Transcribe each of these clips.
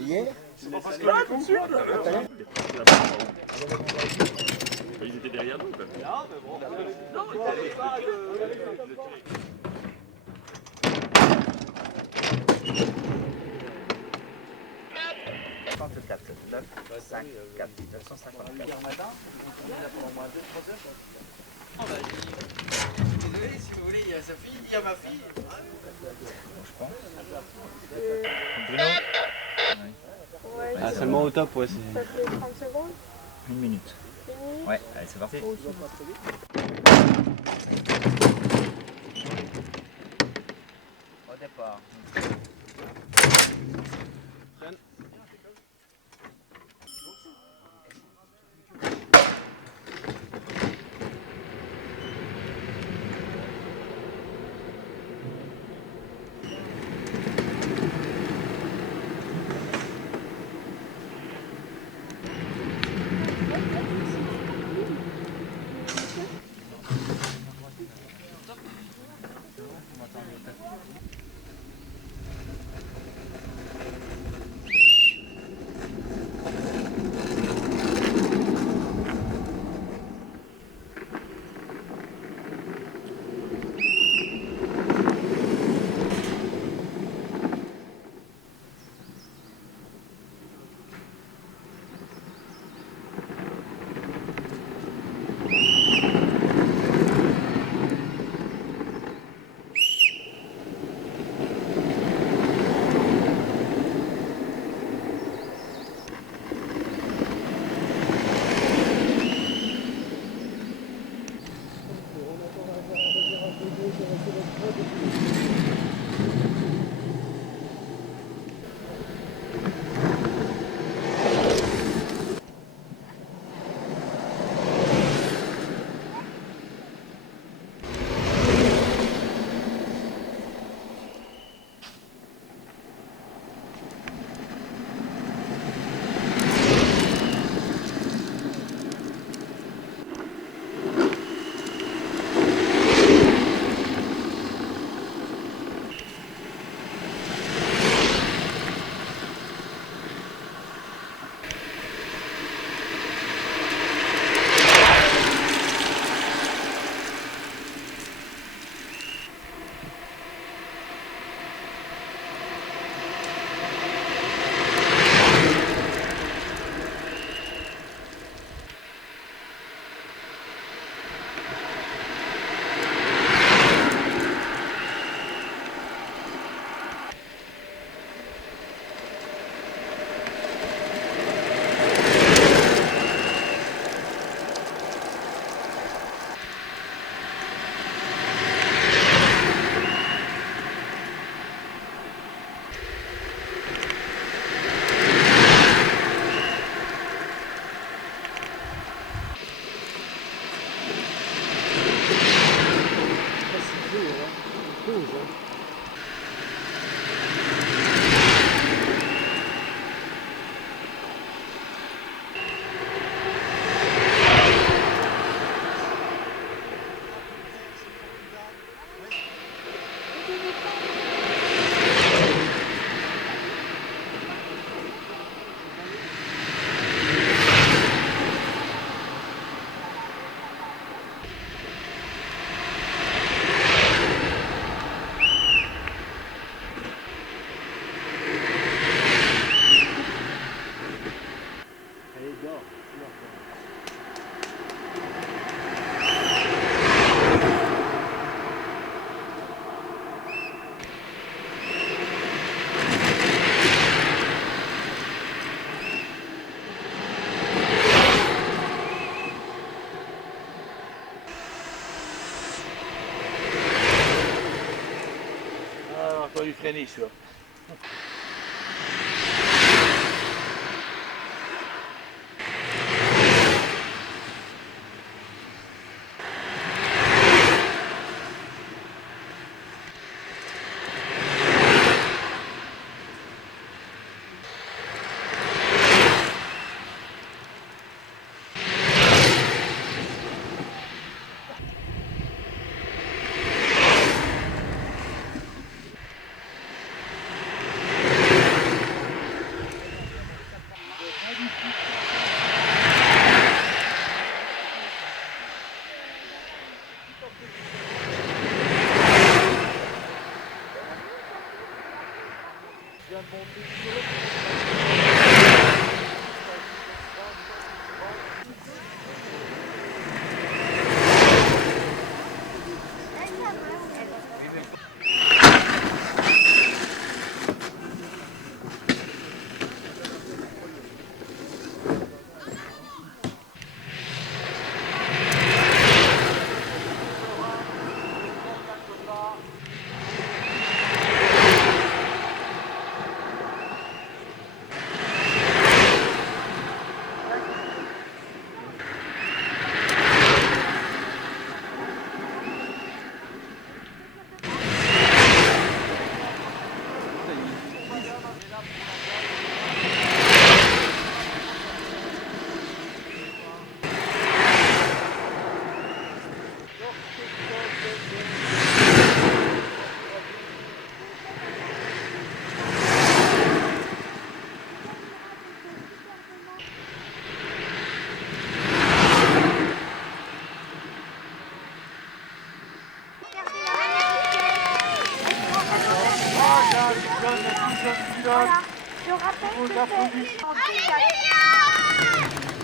Hier? C'est pas parce que là, tout de suite, là. Ils étaient derrière nous, quoi. Non, mais bon. Non, mais pas de... 54, 9, 5, 4, 954. Désolé, si vous voulez, il y a sa fille, il y a ma fille. Je pense. Bruno. Ouais, Ah, seulement au top, ouais. ça fait 30 secondes. 1 minute. Une minute. Ouais, allez, c'est parti. Au départ. Ah, pas eu freiner, celui-là.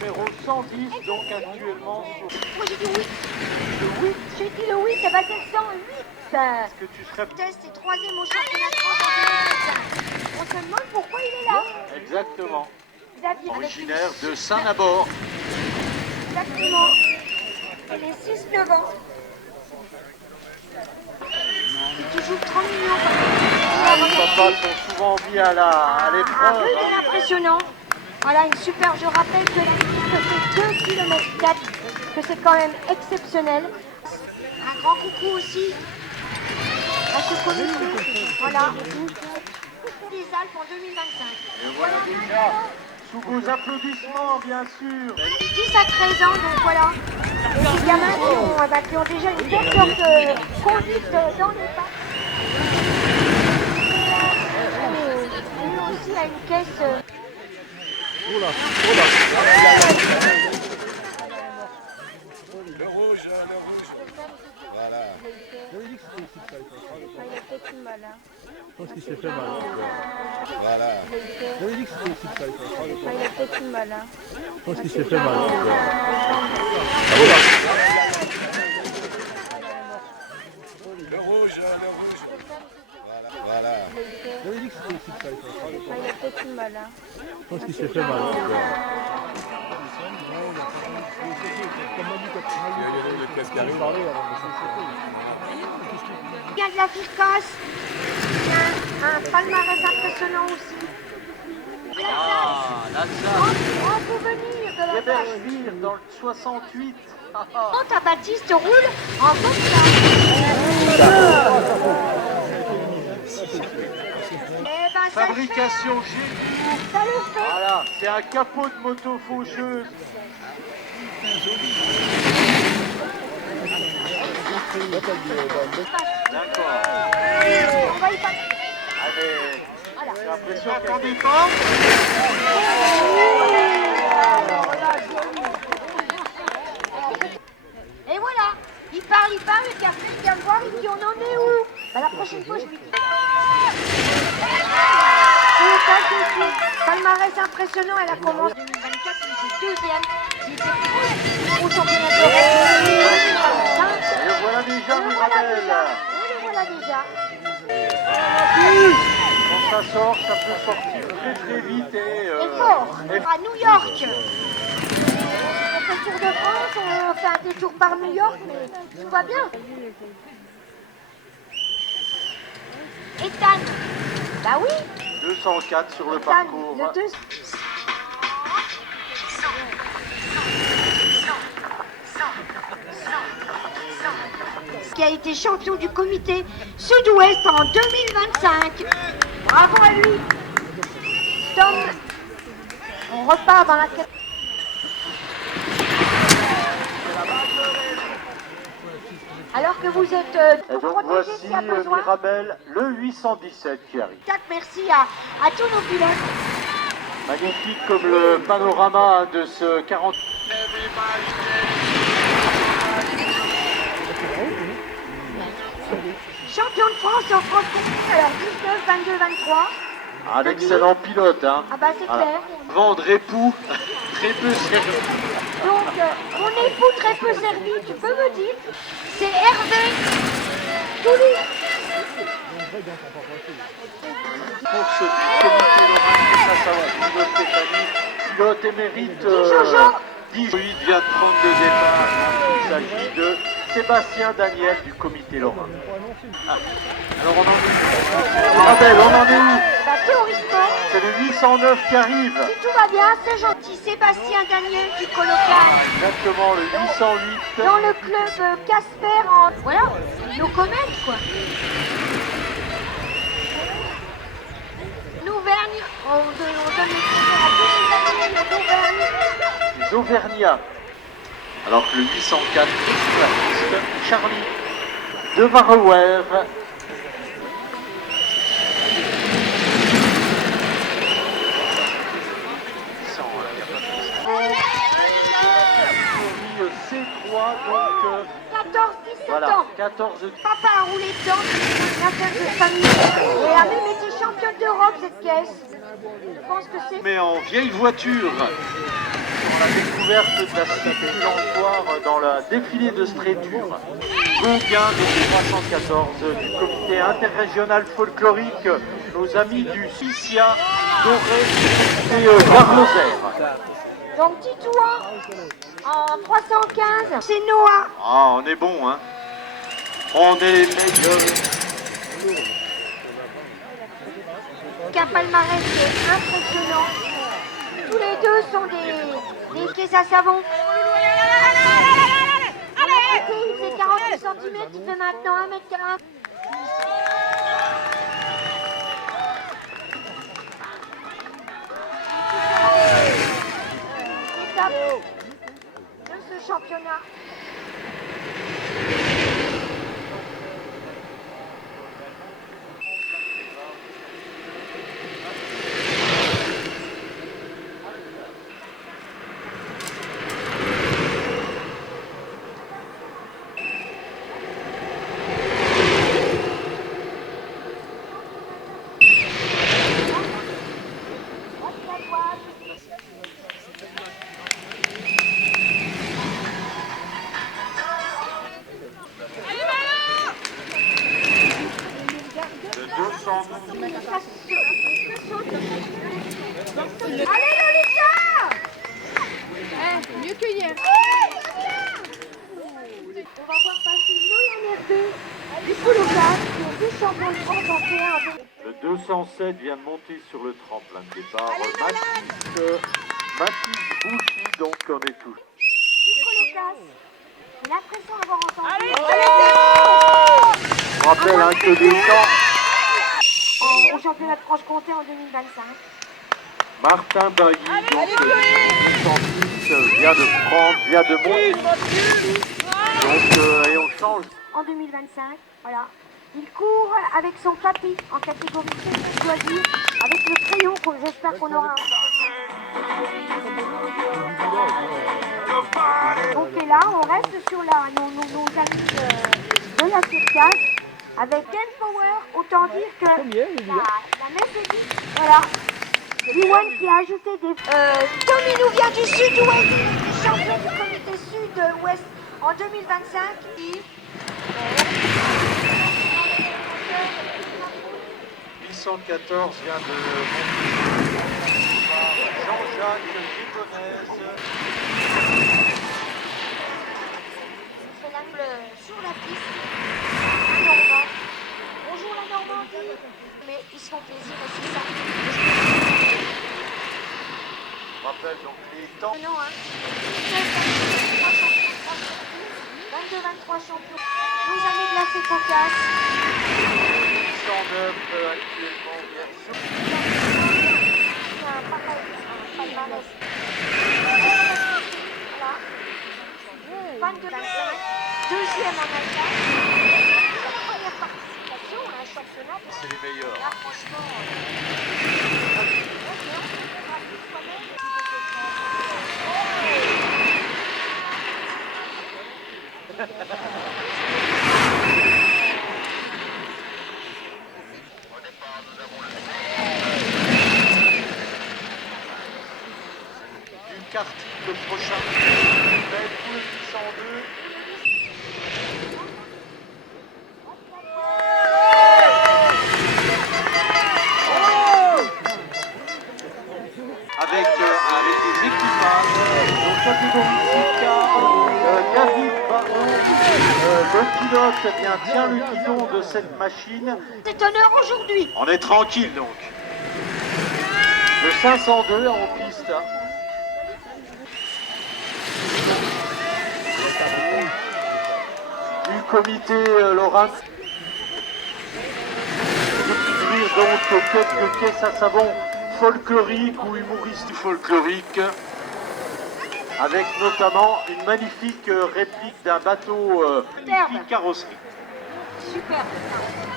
Numéro 110, donc actuellement sur... Moi j'ai dit oui. J'ai dit le oui, ça va être 108. Est-ce que tu serais... Test est troisième au championnat de France en 2025. On se demande pourquoi il est là. Exactement. David, Originaire de Saint-Nabord. exactement. Elle est 6-9 ans. C'est toujours 30 millions. Les papas sont souvent mis à l'épreuve. Un peu impressionnant. Voilà, une super. Je rappelle que la piste fait 2 km 4, que c'est quand même exceptionnel. Un grand coucou aussi à ce comité. Voilà. Les Alpes en 2025. Et voilà déjà, sous vos applaudissements, bien sûr. 10 à 13 ans, donc voilà. Des gamins qui ont déjà une belle conduite dans les pas. Lui aussi a une caisse. Le rouge. Voilà. Il a peut-être eu mal. Hein. Je pense qu'il s'est fait mal. Voilà. J'avais dit que c'était aussi ça. Il a peut-être eu mal. Hein. Je pense qu'il s'est fait mal. Le rouge. Voilà. J'avais dit que c'était aussi ça. Il a peut-être eu mal. Hein. Je pense qu'il s'est fait mal. Il y a de la FIRCAS. Un palmarès impressionnant aussi. Grand souvenir de la vache. Hébergeville dans le 68. Quand ta Baptiste roule en comme ça. Eh ben, ça Fabrication fait, chez ça le fait. Voilà, c'est un capot de moto faucheuse. D'accord. On va y passer. Allez, Voilà. j'ai l'impression qu'elle dépend. Et voilà, il parle, et puis après il vient me voir, il dit on en est où? Bah, la prochaine fois je lui dis. Palmarès impressionnant, elle a commencé en 2024, il était deuxième, il était au championnat d'Europe. Et le voilà déjà, Mirabel. Et le voilà déjà. Quand ça sort, ça peut sortir très très vite et fort, à New York. On fait le tour de France, on fait un détour par New York, mais tout va bien. Ethan, bah oui, 204 sur le Ethan, parcours. le 2... qui a été champion du comité Sud-Ouest en 2025. Bravo à lui. Tom, on repart dans la... Alors que vous êtes Et donc protégé voici s'il y a besoin. Mirabel, le 817 qui arrive. Merci à tous nos pilotes. Magnifique comme le panorama de ce 40. Champion de France en France Technique, alors 19, 22, 23. Un excellent pilote, hein. Ah bah c'est Voilà. clair. Vendre époux, très peu servi. Donc, mon époux très peu servi, tu peux me dire, c'est Hervé Toulouse. Course du comité Lorrain de Saint-Savon, pilote Stéphanie, pilote émérite. Jojo. 18 vient de prendre le départ. Il s'agit de Sébastien Daniel du comité Lorrain. Alors on en est où? Mirabel, on en est où? Bah théoriquement, C'est le 809 qui arrive. si tout va bien, c'est gentil. Sébastien Daniel du Colocal. Exactement, le 808. Dans le club Casper en... Voilà, nos comètes quoi. L'Auvergne, on donne les premiers à tous les amis, l'Auvergne. Les Auvergnats. Alors que le 804 est sur la piste, Charlie de Varouer. C3, donc 14, 17 voilà, ans. 14. Papa a roulé dedans, c'est une affaire de famille. Et a même été championne d'Europe cette caisse. Je pense que c'est... Mais en vieille voiture, sur la découverte de la cité lantoire dans la défilé de Stréture. Gauguin des 314 du comité interrégional folklorique, nos amis du Sissia, Doré et Garloser. Donc Titouan en 315, c'est Noah. Ah, on est bon, hein. On est les meilleurs. Qu'un palmarès qui est impressionnant. Tous les deux sont des caisses à savon. Il fait 48 cm, il fait maintenant 1m40. Étape de ce championnat. Allez Lolita! Mieux que hier. On va voir passer Nolan Hervé du Colocasse, qui est vice-champion de France en P1. Le 207 vient de monter sur le tremplin de départ. Mathis Bouchy, donc on est tous. Du Colocasse. J'ai l'impression d'avoir entendu. Je rappelle hein, que des temps. Au championnat de Franche-Comté en 2025. Martin Bailly, donc 106, vient de monter. Donc, et on change. En 2025, voilà. Il court avec son papy en catégorie choisie, avec le crayon que j'espère qu'on aura. Donc et là, on reste sur nos amis de la circasse avec Ken Power. Autant dire que la Mercedes, voilà. D1 qui a ajouté des... Tommy nous vient du sud-ouest, champion du comité sud-ouest en 2025. 814 vient de Jean-Jacques Gigonès. C'est l'angle sur la piste. Un Normand. Bonjour la Normandie. Mais ils se font plaisir aussi ça. Je rappelle donc les temps. Non, hein. 22-23 champions. Nos amis de la Fécocasse. 109 actuellement bien sûr. Un palmarès. Voilà. 22-25. Deuxième en Alsace. C'est la première participation à un championnat. C'est les meilleurs. Là, franchement. Du karting le prochain. Pour le 802. Avec des équipages, donc catégorie Sika, David Baron, le pilote eh bien, tient le guidon de cette machine. C'est honneur aujourd'hui. On est tranquille donc. Le 502 en piste. Du comité Lorrain. Découvrir donc quelques caisses à savon folkloriques ou humoristiques folkloriques, avec notamment une magnifique réplique d'un bateau magnifique carrosserie. Super.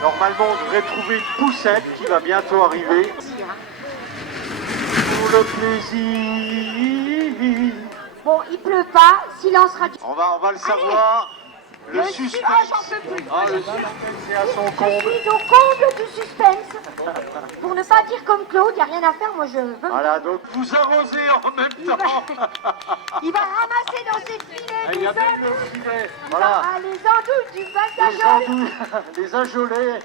Normalement, on devrait trouver une poussette qui va bientôt arriver. Pour le plaisir. Bon, il pleut pas, silence radio. On va le savoir. Le suspense. Ah, j'en peux plus. Ah, le suspense est à son Je comble. suis au comble du suspense. Pour ne pas dire comme Claude, il n'y a rien à faire, moi je veux. Voilà, donc vous arrosez en même temps. Il va ramasser dans ses filets Il y des a même le andouilles. filet. Voilà. Ah, les andouilles du Les Val andouilles, les ajolés.